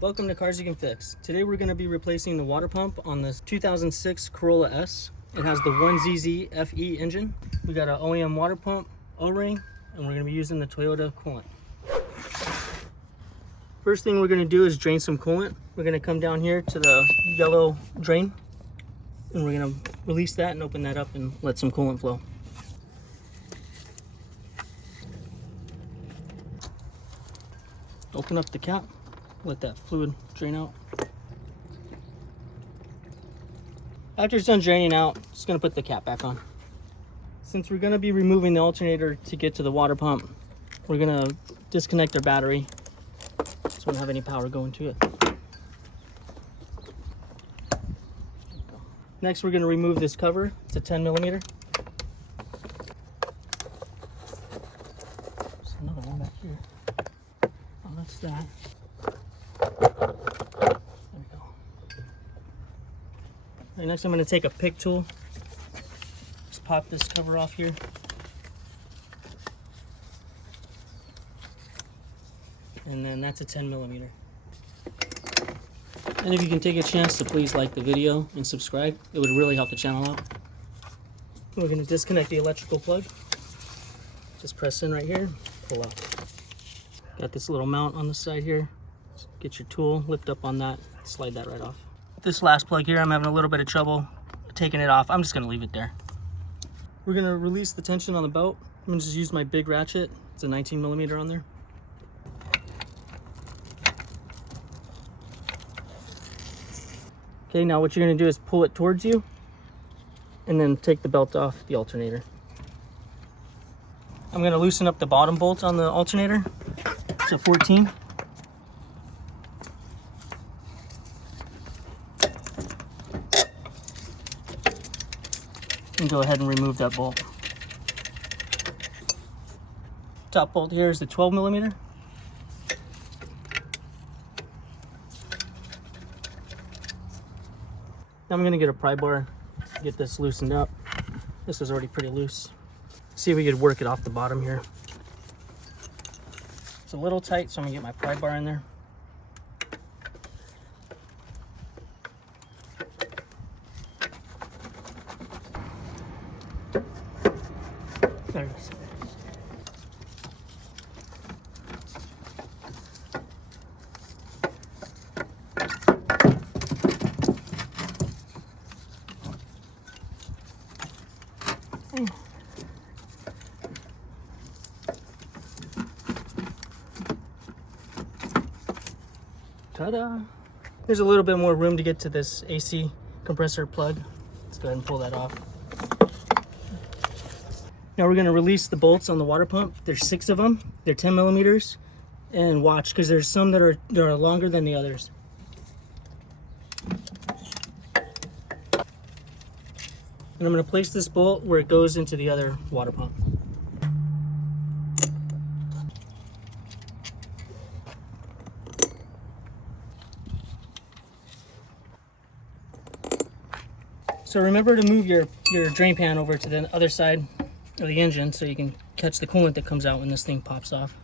Welcome to Cars You Can Fix. Today we're going to be replacing the water pump on this 2006 Corolla S. It has the 1ZZ FE engine. We got an OEM water pump, O-ring, and we're going to be using the Toyota coolant. First thing we're going to do is drain some coolant. We're going to come down here to the yellow drain, and we're going to release that and open that up and let some coolant flow. Open up the cap. Let that fluid drain out. After it's done draining out, just going to put the cap back on. Since we're going to be removing the alternator to get to the water pump, we're going to disconnect our battery so we don't have any power going to it. Next, we're going to remove this cover. It's a 10 millimeter. There's another one back here. Oh, that's that. Right, next I'm going to take a pick tool, just pop this cover off here. And then that's a 10 millimeter. And if you can take a chance to please like the video and subscribe, it would really help the channel out. We're going to disconnect the electrical plug. Just press in right here, pull out. Got this little mount on the side here. Just get your tool, lift up on that, slide that right off. This last plug here, I'm having a little bit of trouble taking it off. I'm just going to leave it there. We're going to release the tension on the belt. I'm going to just use my big ratchet. It's a 19 millimeter on there. Okay, now what you're going to do is pull it towards you and then take the belt off the alternator. I'm going to loosen up the bottom bolt on the alternator. It's a 14. And go ahead and remove that bolt. Top bolt here is the 12 millimeter. Now I'm going to get a pry bar, get this loosened up. This is already pretty loose. See if we could work it off the bottom here. It's a little tight, so I'm going to get my pry bar in there. There it is. Ta-da! There's a little bit more room to get to this AC compressor plug. Let's go ahead and pull that off. Now we're going to release the bolts on the water pump. There's 6 of them. They're 10 millimeters. And watch, because there's some that are longer than the others. And I'm going to place this bolt where it goes into the other water pump. So remember to move your drain pan over to the other side of the engine so you can catch the coolant that comes out when this thing pops off.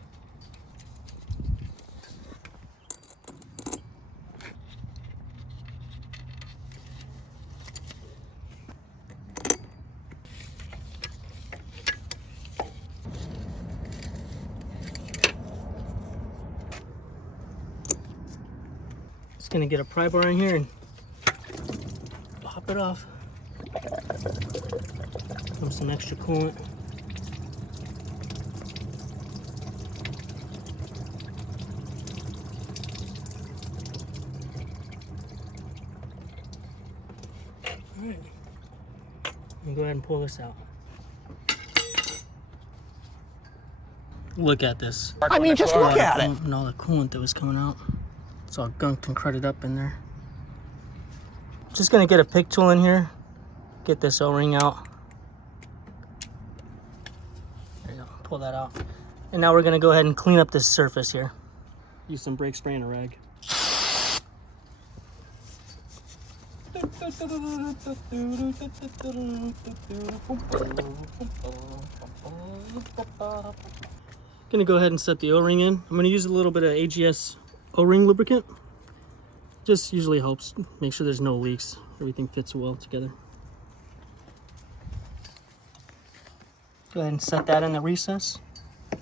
Just gonna get a pry bar in here and pop it off. Some extra coolant. All right, let me go ahead and pull this out. Look at this. I mean, just look at it. And all the coolant that was coming out. It's all gunked and crudded up in there. Just gonna get a pick tool in here, get this O-ring out. There you go, pull that out. And now we're gonna go ahead and clean up this surface here. Use some brake spray and a rag. Gonna go ahead and set the O-ring in. I'm gonna use a little bit of AGS O-ring lubricant. Just usually helps make sure there's no leaks. Everything fits well together. Go ahead and set that in the recess. And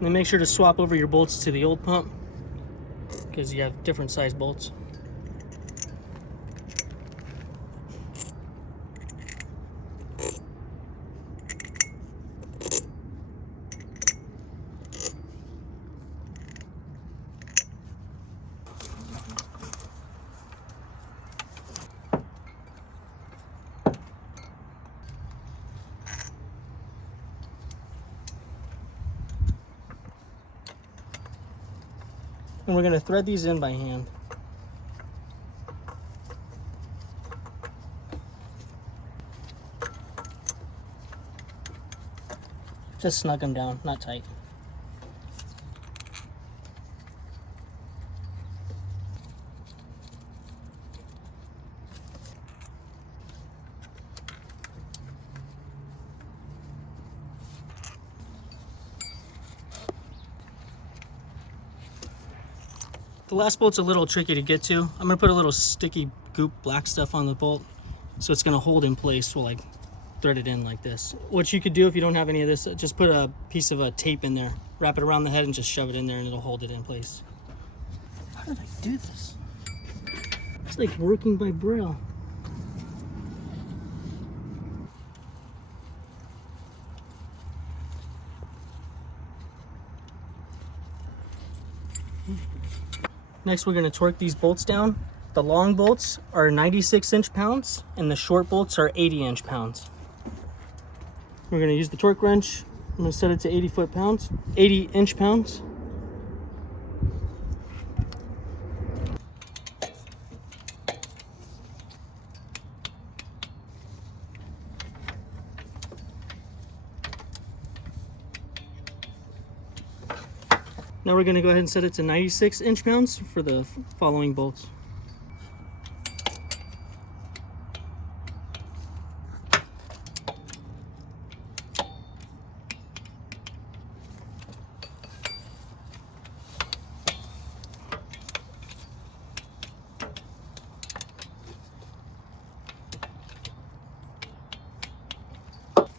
then make sure to swap over your bolts to the old pump, because you have different size bolts. And we're going to thread these in by hand. Just snug them down, not tight. The last bolt's a little tricky to get to. I'm gonna put a little sticky goop black stuff on the bolt, so it's gonna hold in place while I thread it in like this. What you could do if you don't have any of this, just put a piece of tape in there, wrap it around the head and just shove it in there and it'll hold it in place. How did I do this? It's like working by braille. Next, we're going to torque these bolts down. The long bolts are 96 inch-pounds and the short bolts are 80 inch-pounds. We're going to use the torque wrench. I'm going to set it to 80 inch-pounds. Now we're going to go ahead and set it to 96 inch-pounds for the following bolts.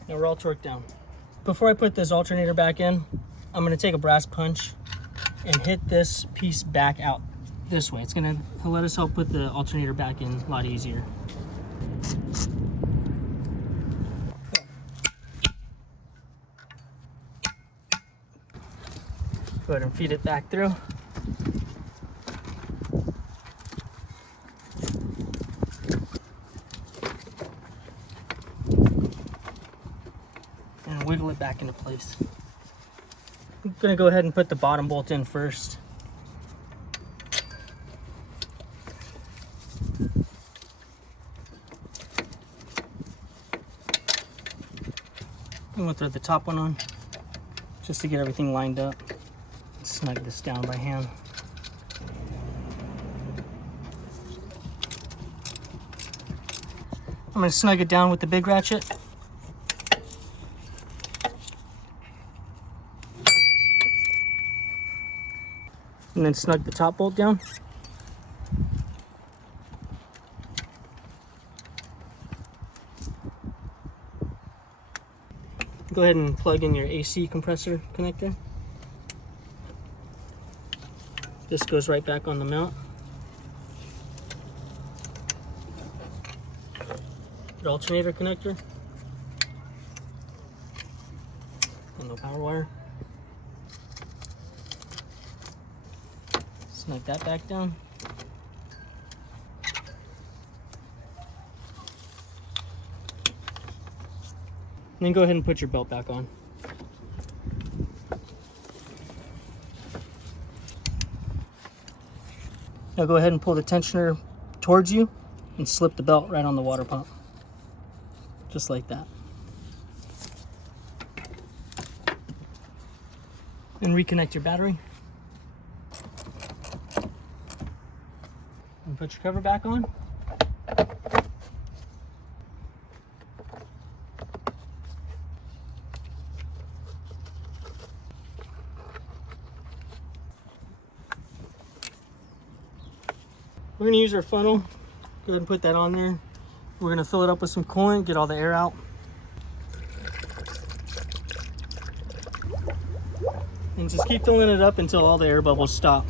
Now we're all torqued down. Before I put this alternator back in, I'm going to take a brass punch and hit this piece back out this way. It's going to let us help put the alternator back in a lot easier. Go ahead and feed it back through. And wiggle it back into place. I'm going to go ahead and put the bottom bolt in first. I'm going to thread the top one on just to get everything lined up. Snug this down by hand. I'm going to snug it down with the big ratchet. And then snug the top bolt down. Go ahead and plug in your AC compressor connector. This goes right back on the mount. Your alternator connector. And the power wire. Snug that back down. And then go ahead and put your belt back on. Now go ahead and pull the tensioner towards you and slip the belt right on the water pump. Just like that. And reconnect your battery. And put your cover back on. We're gonna use our funnel. Go ahead and put that on there. We're gonna fill it up with some coolant, get all the air out. And just keep filling it up until all the air bubbles stop.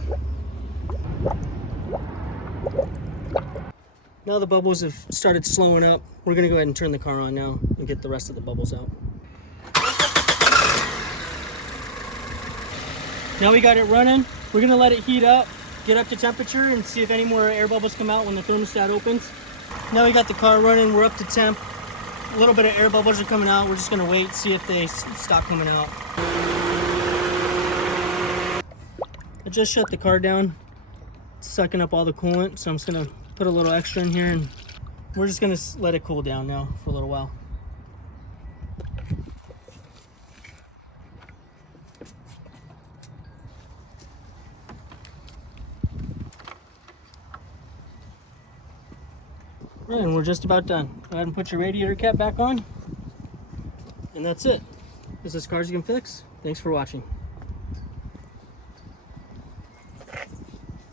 Now the bubbles have started slowing up. We're gonna go ahead and turn the car on now and get the rest of the bubbles out. Now we got it running. We're gonna let it heat up, get up to temperature, and see if any more air bubbles come out when the thermostat opens. Now we got the car running, we're up to temp. A little bit of air bubbles are coming out. We're just gonna wait, see if they stop coming out. I just shut the car down. It's sucking up all the coolant, so I'm just gonna put a little extra in here, and we're just gonna let it cool down now for a little while. And we're just about done. Go ahead and put your radiator cap back on. And that's it. This is Cars You Can Fix. Thanks for watching.